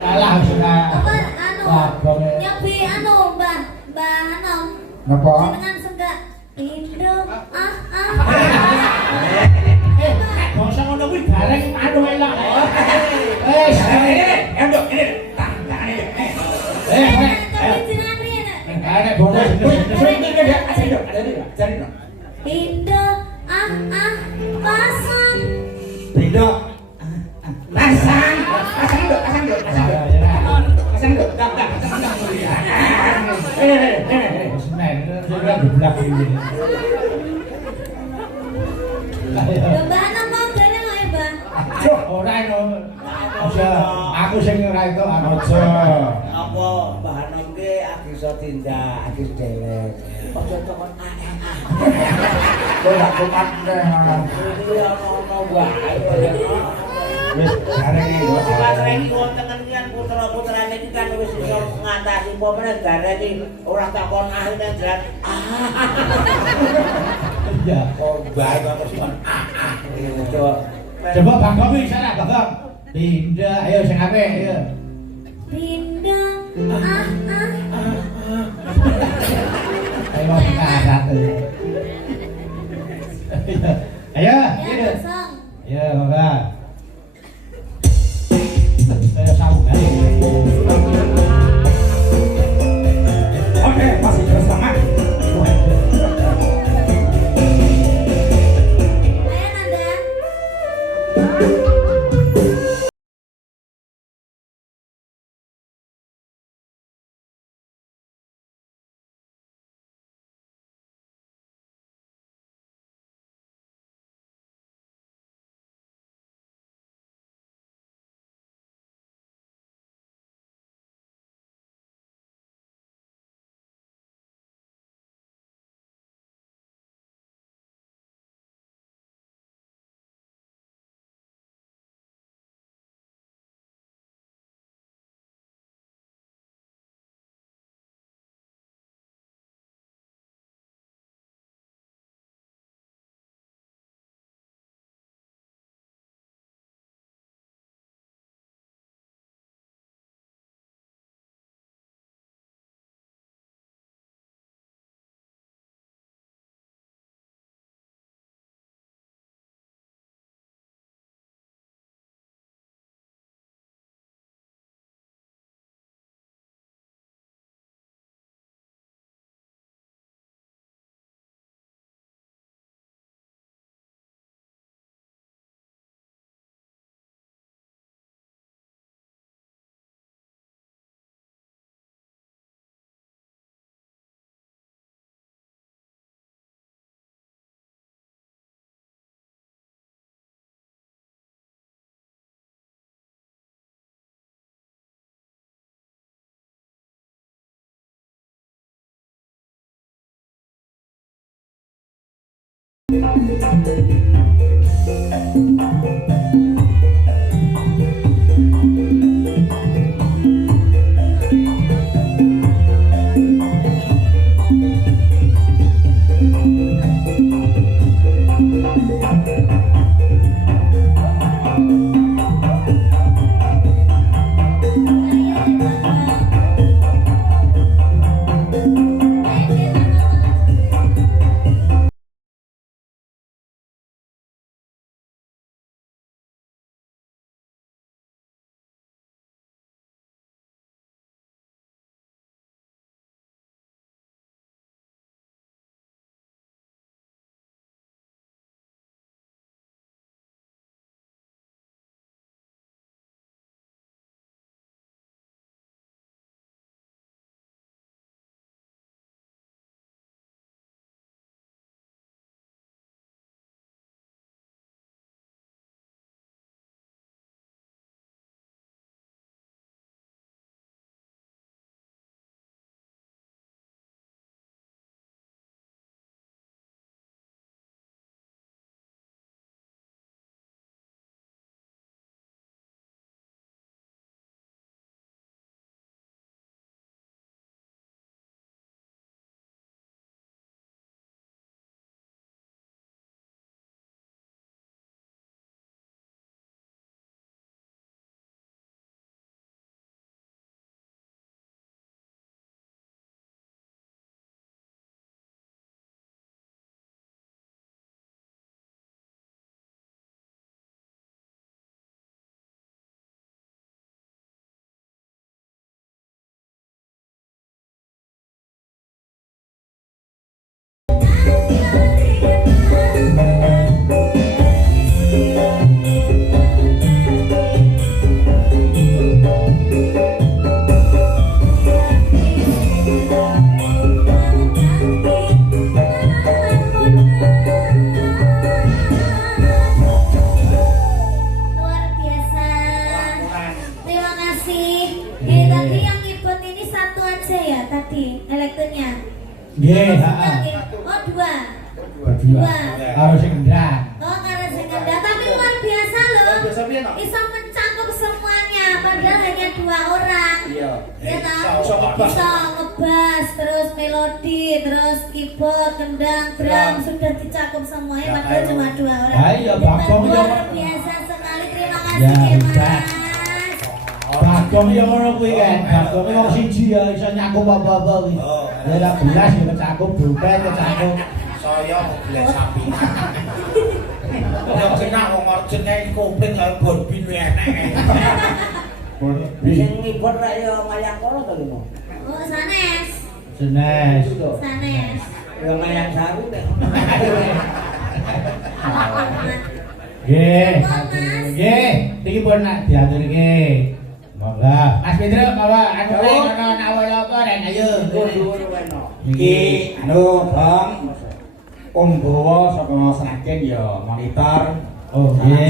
Salah sudah. Apa nyobi Mbah Hanom. Napa? Jenengan senggak Indo Bangsa ngono kuwi bareng anu elok. Endok ini. Ada bodoh. Indo pasang. Indo pasang. Mbah Hanom mau bareng ae, Mbah. Ora no. Aku sing ora itu aja. Apa Mbah Hanom ki iso tindak, agis dewek. Ojo tekan Kok gak kuat ngono. Iki ono wae kaya Wis gareng iki. Patreni wonten kan putra-putrane iki kan wis iso ngatasi apa meneh gareng iki ora takon nang jalan. Iya. Oh, bae kok terus kon. Coba Bang Kopi sana, Bang. Pindah, ayo sing apik, ayo. Pindah Ayo satu. Ayo, Ya kosong. ayo, Bapak. Saya sambung kali. Oke, masih terus semangat. Ayo Nanda. Tadi yang ikut ini satu aja ya tadi elektronya. Nggih, Oh, heeh. oh dua. Berdua. Karo sing ngendang. Oh karena saya ngenda, tapi luar biasa loh. Biasa piye, Nok? Bisa mencakup semuanya, padahal hanya 2 orang. Iya. Ya toh? Iso ngebas. Bisa ngebas, terus melodi, terus keyboard, kendang, drum, sudah dicakup semuanya, Ya, padahal ayo. cuma 2 orang. Ah, iya, Bagong Luar ya. biasa sekali, terima Ya, kasih ya udah. Mas. Bagong ya ngono kuwi kan. Bagong wong siji ya iso nyakup apa-apa kuwi. Oh. Ya lah belas ya kecakup, bupen kecakup. Saya mobil sapi. Yang kena wong orjennya ini komplit kalau bonbin enek. Sing ngibut rek yo mayang kono to lho. Oh, sanes. Jenes. Sanes. Yo mayang sawi nek. Nggih. Monggo, Mas. Nggih, iki pun nak diaturke. Monggo. Mas Pedro bawa anu Bawa. rek ono awal apa rek ayo. Dhuwur weno. Iki anu Bang Om Bowo saka Sragen ya monitor. Oh, nggih.